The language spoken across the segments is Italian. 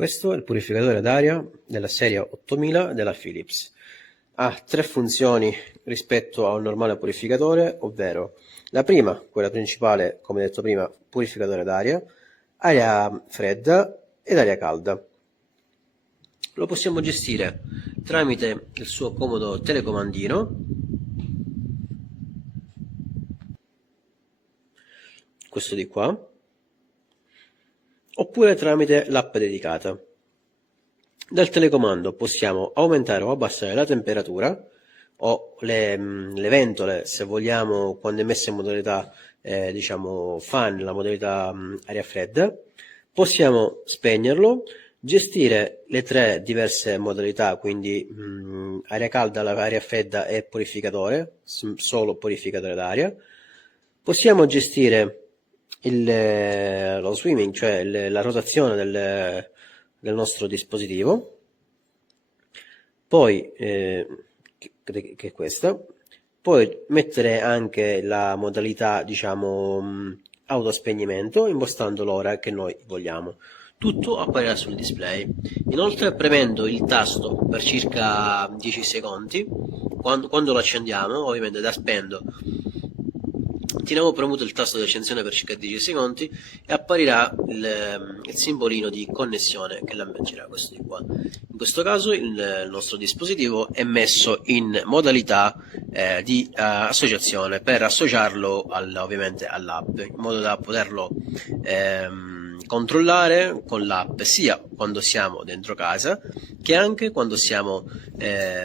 Questo è il purificatore d'aria della serie 8000 della Philips. Ha tre funzioni rispetto a un normale purificatore, ovvero la prima, quella principale, come detto prima, purificatore d'aria, aria fredda ed aria calda. Lo possiamo gestire tramite il suo comodo telecomandino, questo di qua, oppure tramite l'app dedicata. Dal telecomando possiamo aumentare o abbassare la temperatura o le ventole, se vogliamo, quando è messa in modalità fan, la modalità aria fredda. Possiamo spegnerlo, gestire le tre diverse modalità, quindi aria calda, aria fredda e purificatore, solo purificatore d'aria. Possiamo gestire lo swimming, cioè la rotazione del nostro dispositivo, poi che è questa, poi mettere anche la modalità autospegnimento impostando l'ora che noi vogliamo. Tutto apparirà sul display. Inoltre, premendo il tasto per circa 10 secondi, quando lo accendiamo, ovviamente da spento, teniamo premuto il tasto di accensione per circa 10 secondi e apparirà il simbolino di connessione che lampeggerà, questo di qua. In questo caso il nostro dispositivo è messo in modalità di associazione per associarlo ovviamente all'app, in modo da poterlo controllare con l'app sia quando siamo dentro casa che anche quando siamo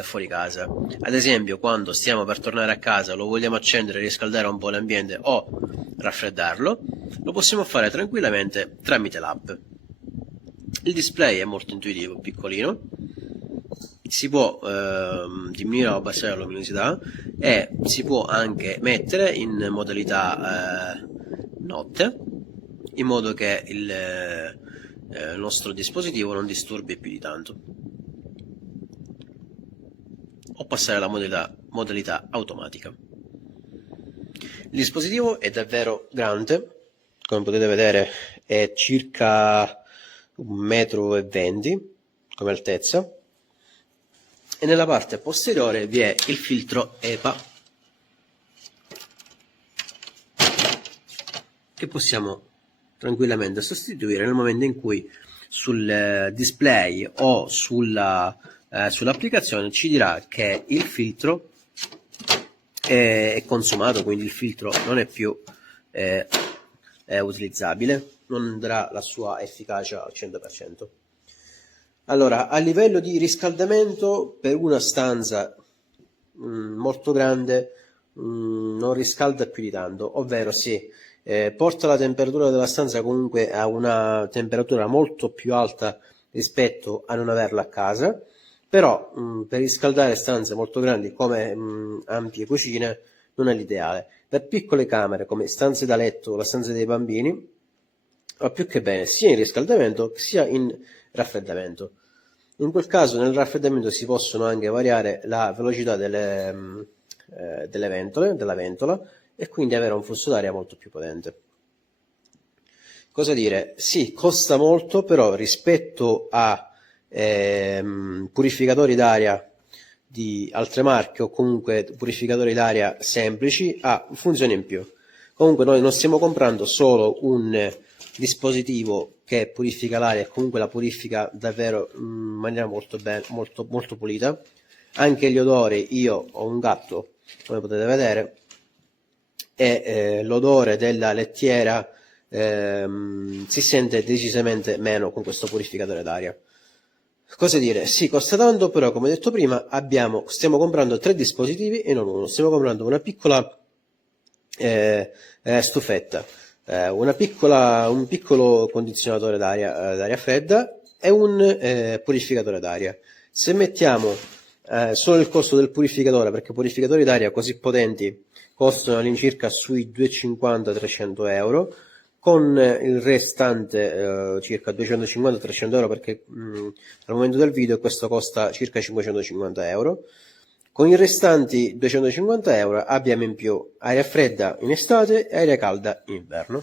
fuori casa. Ad esempio, quando stiamo per tornare a casa, lo vogliamo accendere e riscaldare un po' l'ambiente o raffreddarlo, lo possiamo fare tranquillamente tramite l'app. Il display è molto intuitivo, piccolino, si può diminuire o abbassare la luminosità e si può anche mettere in modalità notte, in modo che il nostro dispositivo non disturbi più di tanto, o passare alla modalità automatica. Il dispositivo è davvero grande, come potete vedere è circa 1,20 m come altezza, e nella parte posteriore vi è il filtro EPA che possiamo tranquillamente sostituire nel momento in cui sul display o sull'applicazione ci dirà che il filtro è consumato, quindi il filtro non è più utilizzabile, non darà la sua efficacia al 100%. Allora, a livello di riscaldamento, per una stanza molto grande non riscalda più di tanto, ovvero porta la temperatura della stanza comunque a una temperatura molto più alta rispetto a non averla a casa, però per riscaldare stanze molto grandi come ampie cucine non è l'ideale. Per piccole camere come stanze da letto o la stanza dei bambini va più che bene sia in riscaldamento sia in raffreddamento. In quel caso nel raffreddamento si possono anche variare la velocità della ventola e quindi avere un flusso d'aria molto più potente. Cosa dire? Sì, costa molto, però rispetto a purificatori d'aria di altre marche o comunque purificatori d'aria semplici ha funzioni in più. Comunque noi non stiamo comprando solo un dispositivo che purifica l'aria e comunque la purifica davvero in maniera molto pulita. Anche gli odori, io ho un gatto, come potete vedere, e l'odore della lettiera si sente decisamente meno con questo purificatore d'aria. Cosa dire? Sì, costa tanto, però come detto prima stiamo comprando 3 dispositivi e non uno. Stiamo comprando una piccola stufetta, un piccolo condizionatore d'aria fredda e un purificatore d'aria. Se mettiamo solo il costo del purificatore, perché purificatori d'aria così potenti costano all'incirca sui 250-300 euro, con il restante circa 250-300 euro, perché al momento del video questo costa circa 550 euro. Con i restanti 250 euro abbiamo in più aria fredda in estate e aria calda in inverno.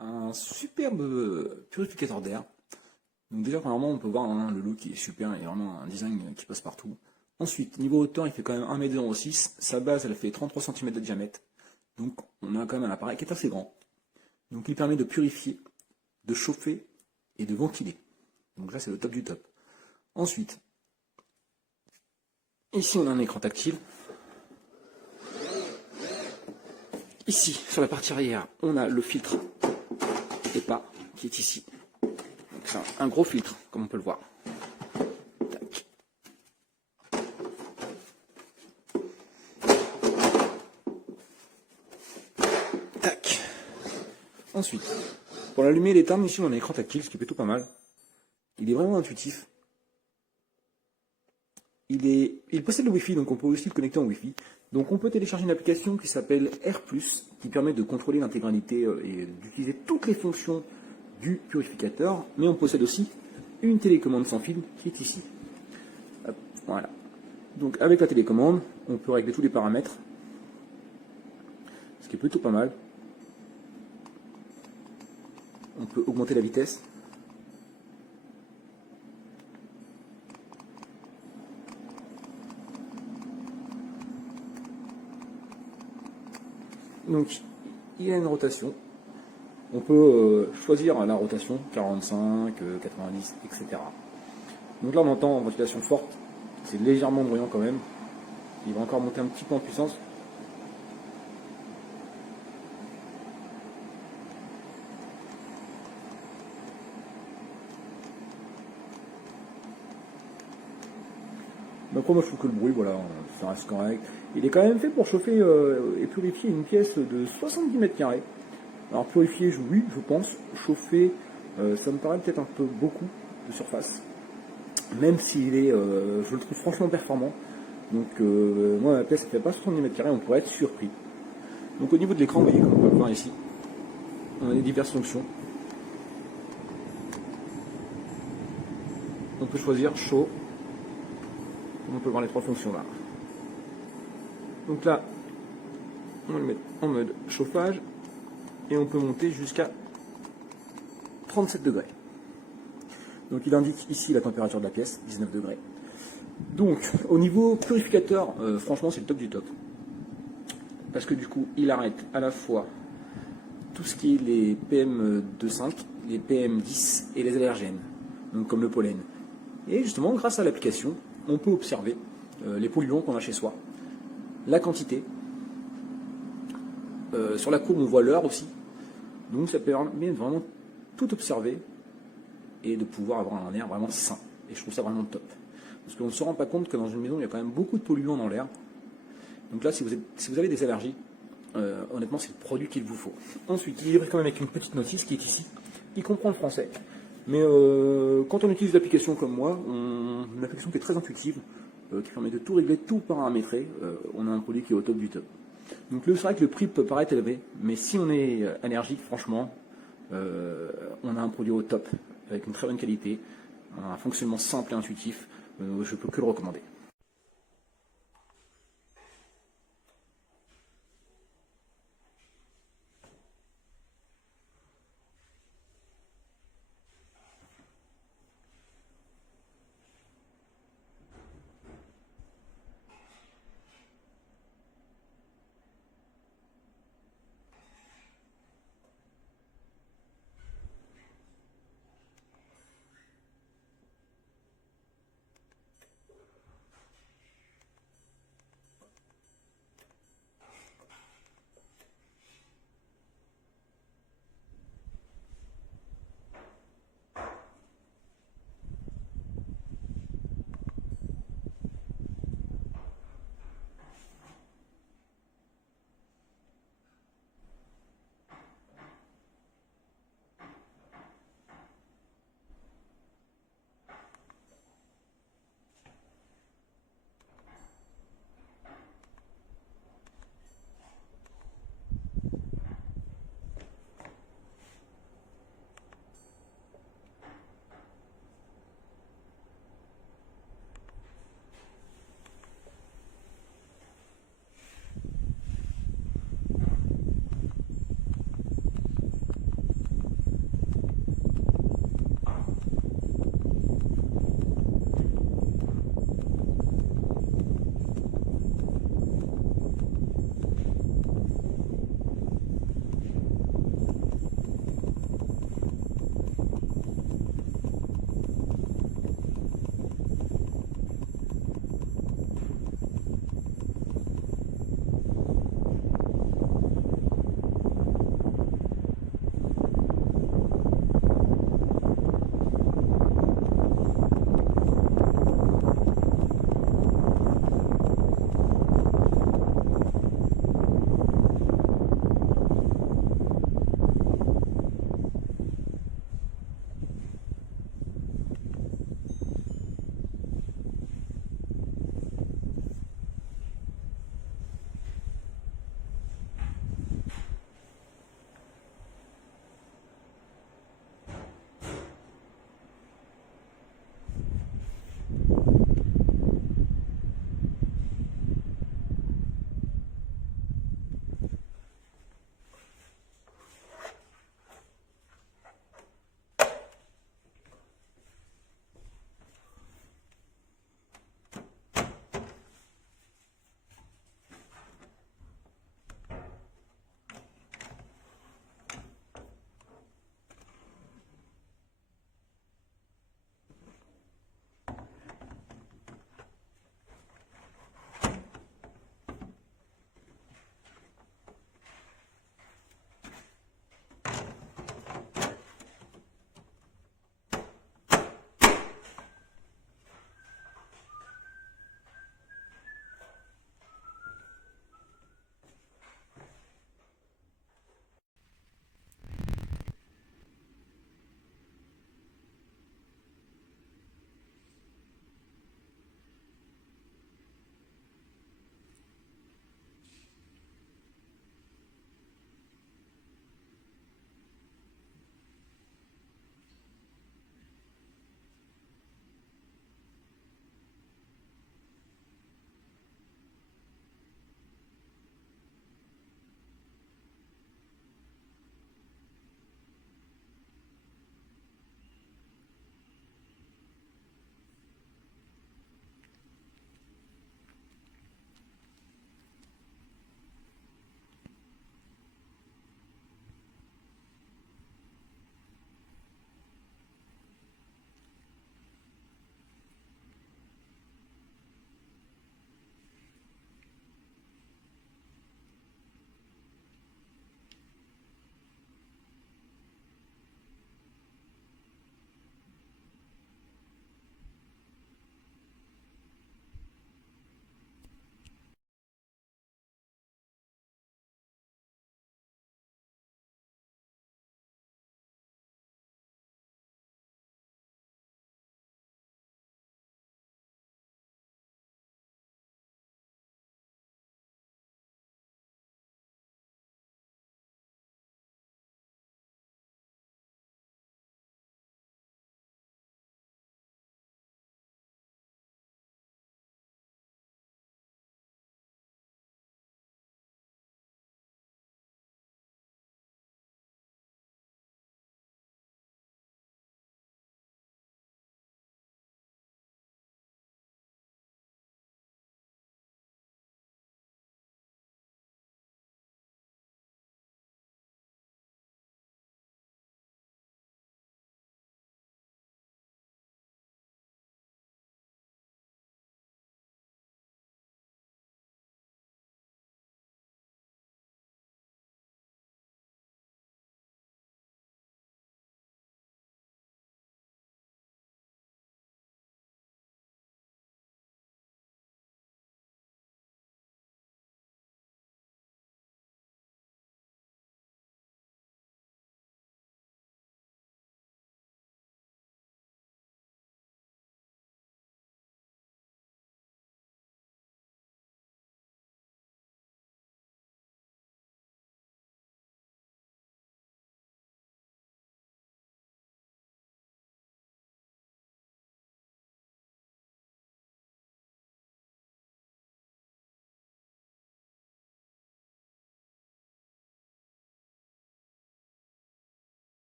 Un superbe purificateur d'air. Donc déjà, premièrement, on peut voir hein, le look qui est super, il y a vraiment un design qui passe partout. Ensuite, niveau hauteur, il fait quand même 1,06 m. Sa base, elle fait 33 cm de diamètre. Donc on a quand même un appareil qui est assez grand. Donc il permet de purifier, de chauffer et de ventiler. Donc là, c'est le top du top. Ensuite, ici, on a un écran tactile. Ici, sur la partie arrière, on a le filtre EPA qui est ici. Donc c'est un gros filtre, comme on peut le voir. Tac. Tac. Ensuite, pour l'allumer, l'éteindre, ici on a un écran tactile, ce qui est plutôt pas mal. Il est vraiment intuitif. Il possède le Wi-Fi, donc on peut aussi le connecter en Wi-Fi. Donc on peut télécharger une application qui s'appelle Air+, qui permet de contrôler l'intégralité et d'utiliser toutes les fonctions du purificateur. Mais on possède aussi une télécommande sans fil qui est ici. Hop, voilà. Donc avec la télécommande, on peut régler tous les paramètres, ce qui est plutôt pas mal. On peut augmenter la vitesse. Donc, il y a une rotation. On peut choisir la rotation, 45, 90, etc. Donc là, on entend en ventilation forte. C'est légèrement bruyant quand même. Il va encore monter un petit peu en puissance. Donc moi je trouve que le bruit, voilà, ça reste correct. Il est quand même fait pour chauffer et purifier une pièce de 70 m². Alors purifier, oui, je pense. Chauffer, ça me paraît peut-être un peu beaucoup de surface. Même s'il est, je le trouve franchement performant. Donc moi la pièce ne fait pas 70 m², on pourrait être surpris. Donc au niveau de l'écran, vous voyez, comme on peut le voir ici, on a des diverses fonctions. On peut choisir chaud. On peut voir les trois fonctions là. Donc là, on va le mettre en mode chauffage et on peut monter jusqu'à 37 degrés. Donc il indique ici la température de la pièce, 19 degrés. Donc au niveau purificateur, franchement c'est le top du top. Parce que du coup il arrête à la fois tout ce qui est les PM2,5, les PM10 et les allergènes, donc comme le pollen. Et justement grâce à l'application, on peut observer les polluants qu'on a chez soi, la quantité. Sur la courbe on voit l'heure aussi. Donc ça permet de vraiment tout observer et de pouvoir avoir un air vraiment sain. Et je trouve ça vraiment top. Parce qu'on ne se rend pas compte que dans une maison, il y a quand même beaucoup de polluants dans l'air. Donc là, si vous avez des allergies, honnêtement, c'est le produit qu'il vous faut. Ensuite, il est livré quand même avec une petite notice qui est ici, qui comprend le français. Mais quand on utilise l'application comme moi, une application qui est très intuitive, qui permet de tout régler, tout paramétrer, on a un produit qui est au top du top. Donc c'est vrai que le prix peut paraître élevé, mais si on est allergique, franchement, on a un produit au top, avec une très bonne qualité, un fonctionnement simple et intuitif, je peux que le recommander.